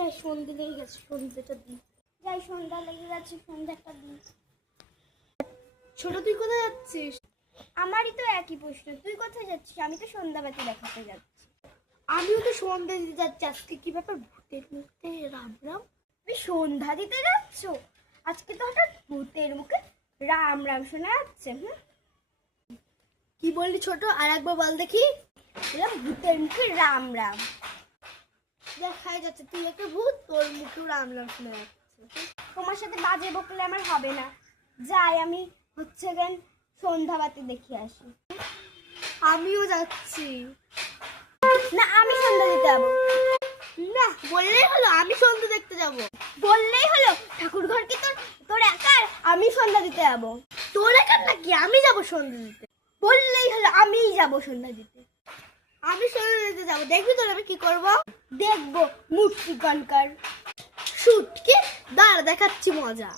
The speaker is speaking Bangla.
তাই সন্ধ্যে লেগে গেছে, সন্ধ্যেটা দিই। যাই, সন্ধ্যা লেগে গেছে, সন্ধ্যাটা দিই। ছোট, তুই কোথায় যাচ্ছিস? আমারই তো একই প্রশ্ন, তুই কোথায় যাচ্ছিস? আমি তো সন্ধ্যাবাতি দেখাতে যাচ্ছি। আমিও তো সন্ধ্যা দিতে যাচ্ছি। আজকে কি ব্যাপার, ভূতের মুখে রাম রাম? তুমি সন্ধ্যা দিতে যাচ্ছ? আজকে তো হঠাৎ ভূতের মুখে রাম রাম শোনা যাচ্ছে। কি বললি ছোট, আর একবার বল দেখি। বললাম ভূতের মুখে রাম রাম। দেখাই যাচ্ছে তুই একটা ভূত, তোর মুখেও রাম রাম শোনা যাচ্ছে। তোমার সাথে বাজে বকলে আমার হবে না। যাই, আমি হচ্ছে গেন সন্ধ্যাবাতি দেখে আসি। আমিও যাচ্ছি। না, আমি সন্ধ্যা দিতে যাবো। না, বললেই হলো আমি সন্ধ্যা দেখতে যাব। বললেই হলো, ঠাকুর ঘর কি তোর তোর একার? আমি সন্ধ্যা দিতে যাবো। তোর একার নাকি? আমি যাব সন্ধ্যা দিতে। বললেই হলো, আমিই যাবো সন্ধ্যা দিতে। আমি সন্ধ্যা দিতে যাবো, দেখবি তোর আমি কি করবো। দেখবো মূর্তি কনকার। শুটকে দাঁড়া, দেখাচ্ছি মজা।